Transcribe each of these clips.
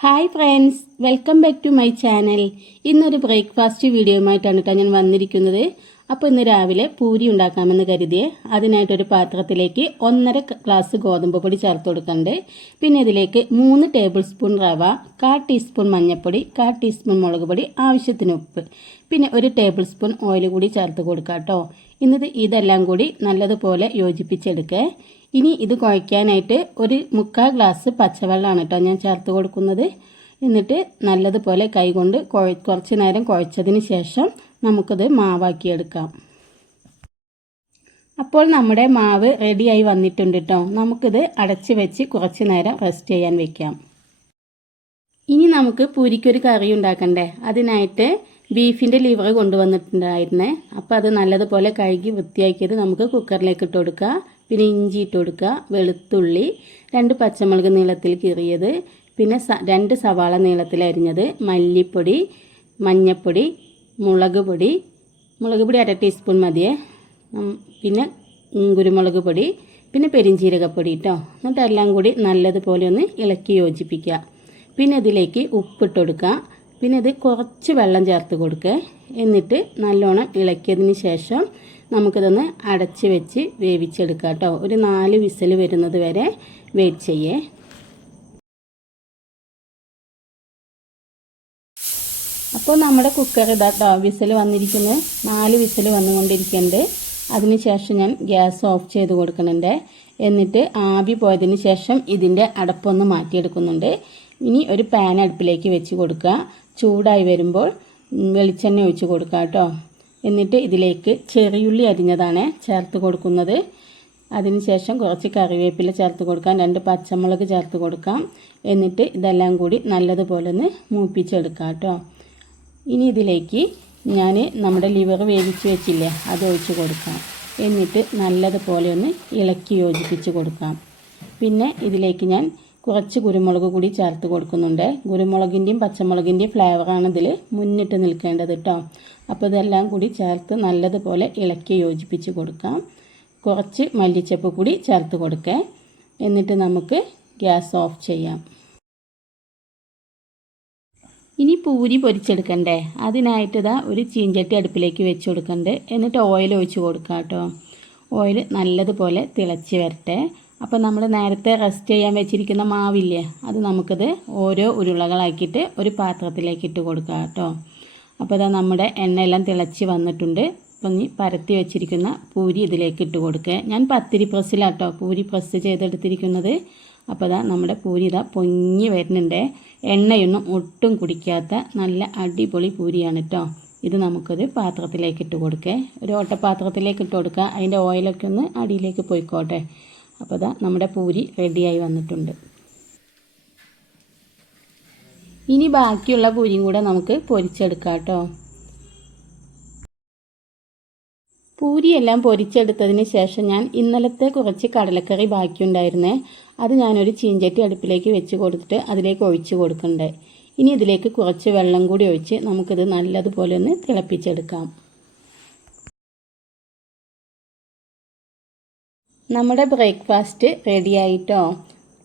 Hi friends, welcome back to my channel. ഇന്നൊരു breakfast വീഡിയോയുമായിട്ടാണ് കേട്ടോ ഞാൻ വന്നിരിക്കുന്നത്. അപ്പോൾ ഇന്ന് രാവിലെ പൂരി ഉണ്ടാക്കാമെന്ന് കരുതിയേ. അതിനായിട്ടൊരു പാത്രത്തിലേക്ക് 1.5 ഗ്ലാസ് ഗോതമ്പ് പൊടി ചേർത്ത് കൊടുക്കണ്ട്. പിന്നെ ഇതിലേക്ക് 3 ടേബിൾ സ്പൂൺ റവ, 1/4 ടീസ്പൂൺ മഞ്ഞൾപ്പൊടി, 1/4 ടീസ്പൂൺ മുളക് പൊടി, ആവശ്യത്തിന് ഉപ്പ്, പിന്നെ 1 ടേബിൾ സ്പൂൺ ഓയിൽ കൂടി ചേർത്ത് കൊടുക്കാം കേട്ടോ. എന്നിട്ട് ഇതെല്ലാം കൂടി നല്ലതുപോലെ യോജിപ്പിച്ചെടുക്കുക. ഇനി ഇത് കുഴയ്ക്കാനായിട്ട് 1/4 ഗ്ലാസ് പച്ചവെള്ളമാണ് കേട്ടോ ഞാൻ ചേർത്ത് കൊടുക്കുന്നത്. എന്നിട്ട് നല്ലതുപോലെ കൈകൊണ്ട് കുറച്ച് നേരം കുഴച്ചതിന് ശേഷം നമുക്കത് മാവാക്കിയെടുക്കാം. അപ്പോൾ നമ്മുടെ മാവ് റെഡിയായി വന്നിട്ടുണ്ട് കേട്ടോ. നമുക്കിത് അടച്ച് വെച്ച് കുറച്ച് നേരം റെസ്റ്റ് ചെയ്യാൻ വെക്കാം. ഇനി നമുക്ക് പൂരിക്കൊരു കറി ഉണ്ടാക്കണ്ടേ. അതിനായിട്ട് ബീഫിൻ്റെ ലിവർ കൊണ്ടുവന്നിട്ടുണ്ടായിരുന്നേ. അപ്പോൾ അത് നല്ലതുപോലെ കഴുകി വൃത്തിയാക്കിയത് നമുക്ക് കുക്കറിലേക്ക് ഇട്ട് കൊടുക്കുക. പിന്നെ ഇഞ്ചി ഇട്ട് കൊടുക്കുക, വെളുത്തുള്ളി, 2 പച്ചമുളക് നീളത്തിൽ കീറിയത്, പിന്നെ 2 സവാള നീളത്തിൽ അരിഞ്ഞത്, മല്ലിപ്പൊടി, മഞ്ഞൾപ്പൊടി, മുളക് പൊടി 1/2 ടീസ്പൂൺ മതിയേ, പിന്നെ കുരുമുളക് പൊടി, പിന്നെ പെരിഞ്ചീരകപ്പൊടി കേട്ടോ. എന്നിട്ട് എല്ലാം കൂടി നല്ലതുപോലെ ഒന്ന് ഇളക്കി യോജിപ്പിക്കുക. പിന്നെ ഇതിലേക്ക് ഉപ്പിട്ട് കൊടുക്കുക. പിന്നെ ഇത് കുറച്ച് വെള്ളം ചേർത്ത് കൊടുക്കുക. എന്നിട്ട് നല്ലോണം ഇളക്കിയതിന് ശേഷം നമുക്കിതൊന്ന് അടച്ച് വെച്ച് വേവിച്ചെടുക്കാം കേട്ടോ. ഒരു 4 വിസിൽ വരുന്നത് വരെ വെയിറ്റ് ചെയ്യേ. അപ്പോൾ നമ്മുടെ കുക്കർ ഇതാട്ടോ വിസിൽ വന്നിരിക്കുന്നത്. 4 വിസിൽ വന്നുകൊണ്ടിരിക്കുന്നുണ്ട്. അതിനുശേഷം ഞാൻ ഗ്യാസ് ഓഫ് ചെയ്ത് കൊടുക്കുന്നുണ്ട്. എന്നിട്ട് ആവി പോയതിന് ശേഷം ഇതിൻ്റെ അടപ്പൊന്ന് മാറ്റിയെടുക്കുന്നുണ്ട്. ഇനി ഒരു പാൻ അടുപ്പിലേക്ക് വെച്ച് കൊടുക്കുക. ചൂടായി വരുമ്പോൾ വെളിച്ചെണ്ണ ഒഴിച്ച് കൊടുക്കുക കേട്ടോ. എന്നിട്ട് ഇതിലേക്ക് ചെറിയുള്ളി അരിഞ്ഞതാണ് ചേർത്ത് കൊടുക്കുന്നത്. അതിനുശേഷം കുറച്ച് കറിവേപ്പില ചേർത്ത് കൊടുക്കാം, 2 പച്ചമുളക് ചേർത്ത് കൊടുക്കാം. എന്നിട്ട് ഇതെല്ലാം കൂടി നല്ലതുപോലെ ഒന്ന് മൂപ്പിച്ചെടുക്കാം കേട്ടോ. ഇനി ഇതിലേക്ക് ഞാൻ നമ്മുടെ ലിവർ വേവിച്ച് വെച്ചില്ലേ, അത് ഒഴിച്ച് കൊടുക്കാം. എന്നിട്ട് നല്ലതുപോലെ ഒന്ന് ഇളക്കി യോജിപ്പിച്ച് കൊടുക്കാം. പിന്നെ ഇതിലേക്ക് ഞാൻ കുറച്ച് കുരുമുളക് കൂടി ചേർത്ത് കൊടുക്കുന്നുണ്ട്. കുരുമുളകിൻ്റെയും പച്ചമുളകിൻ്റെയും ഫ്ലേവറാണ് ഇതിൽ മുന്നിട്ട് നിൽക്കേണ്ടത് കേട്ടോ. അപ്പോൾ ഇതെല്ലാം കൂടി ചേർത്ത് നല്ലതുപോലെ ഇളക്കി യോജിപ്പിച്ച് കൊടുക്കാം. കുറച്ച് മല്ലിച്ചപ്പ് കൂടി ചേർത്ത് കൊടുക്കുക. എന്നിട്ട് നമുക്ക് ഗ്യാസ് ഓഫ് ചെയ്യാം. ഇനി പൂരി പൊരിച്ചെടുക്കണ്ടേ. അതിനായിട്ട് ഇതാ ഒരു ചീഞ്ചട്ടി അടുപ്പിലേക്ക് വെച്ച് കൊടുക്കണ്ട്. എന്നിട്ട് ഓയിൽ ഒഴിച്ച് കൊടുക്കാം കേട്ടോ. ഓയിൽ നല്ലതുപോലെ തിളച്ച് വരട്ടെ. അപ്പോൾ നമ്മൾ നേരത്തെ റെസ്റ്റ് ചെയ്യാൻ വെച്ചിരിക്കുന്ന മാവില്ലേ, അത് നമുക്കത് ഓരോ ഉരുളകളാക്കിയിട്ട് ഒരു പാത്രത്തിലേക്ക് ഇട്ട് കൊടുക്കാം കേട്ടോ. അപ്പോൾ ഇതാ നമ്മുടെ എണ്ണയെല്ലാം തിളച്ച് വന്നിട്ടുണ്ട്. അപ്പം ഇനി പരത്തി വെച്ചിരിക്കുന്ന പൂരി ഇതിലേക്ക് ഇട്ട് കൊടുക്കുക. ഞാൻ പത്തിരി പ്രസ്സിലാട്ടോ പൂരി പ്രസ് ചെയ്തെടുത്തിരിക്കുന്നത്. അപ്പോൾ ഇതാ നമ്മുടെ പൂരി ഇതാ പൊങ്ങി വരുന്നുണ്ട്. എണ്ണയൊന്നും ഒട്ടും കുടിക്കാത്ത നല്ല അടിപൊളി പൂരിയാണ് കേട്ടോ. ഇത് നമുക്കൊരു പാത്രത്തിലേക്ക് ഇട്ട് കൊടുക്കുക. ഒരു ഓട്ടപാത്രത്തിലേക്ക് ഇട്ട് കൊടുക്കുക. അതിൻ്റെ ഓയിലൊക്കെ ഒന്ന് അടിയിലേക്ക് പോയിക്കോട്ടെ. അപ്പോൾ ഇതാ നമ്മുടെ പൂരി റെഡിയായി വന്നിട്ടുണ്ട്. ഇനി ബാക്കിയുള്ള പൂരിയും കൂടെ നമുക്ക് പൊരിച്ചെടുക്കാം കേട്ടോ. പൂരിയെല്ലാം പൊരിച്ചെടുത്തതിന് ശേഷം ഞാൻ ഇന്നലത്തെ കുറച്ച് കടലക്കറി ബാക്കിയുണ്ടായിരുന്നേ. അത് ഞാനൊരു ചീഞ്ചട്ടി അടുപ്പിലേക്ക് വെച്ച് കൊടുത്തിട്ട് അതിലേക്ക് ഒഴിച്ച് കൊടുക്കണ്ടേ. ഇനി ഇതിലേക്ക് കുറച്ച് വെള്ളം കൂടി ഒഴിച്ച് നമുക്കിത് നല്ലതുപോലെ ഒന്ന് തിളപ്പിച്ചെടുക്കാം. നമ്മുടെ ബ്രേക്ക്ഫാസ്റ്റ് റെഡിയായിട്ടോ.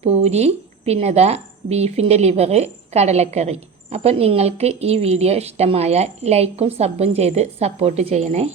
പൂരി, പിന്നെതാ ബീഫിൻ്റെ ലിവർ, കടലക്കറി. അപ്പം നിങ്ങൾക്ക് ഈ വീഡിയോ ഇഷ്ടമായാൽ ലൈക്കും സബും ചെയ്ത് സപ്പോർട്ട് ചെയ്യണേ.